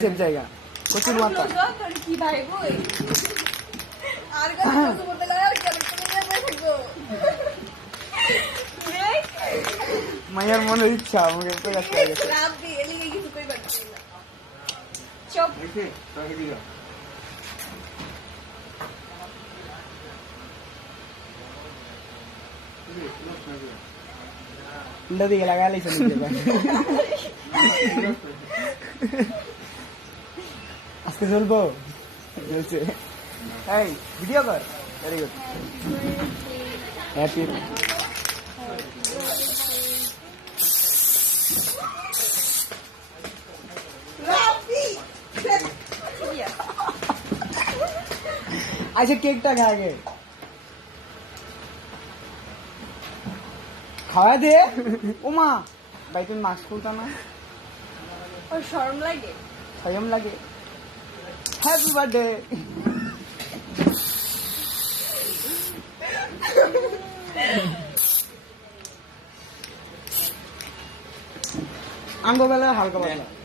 same জায়গা প্রচুর মাত্রা কি ভাই বই আর কথা বলতে লাগে আর কেন থাকবো মায়ের মনের ইচ্ছা আমাকে তো কাছে গেছে রাত দিয়ে এলিগে কিছু কই পাচ্ছি না চুপ দেখে তাকে দিও উল্টা দিকে লাগাই লাইছে আজকে চলবো চলছে এই ভিডিও কর ভেরি গুড হ্যাপি अच्छा केक टा खा गए खावा दे उमा भाई तुम मास्क खोलता ना और शर्म लगे स्वयं लगे हैप्पी बर्थडे आंगो बेला हल्का पातला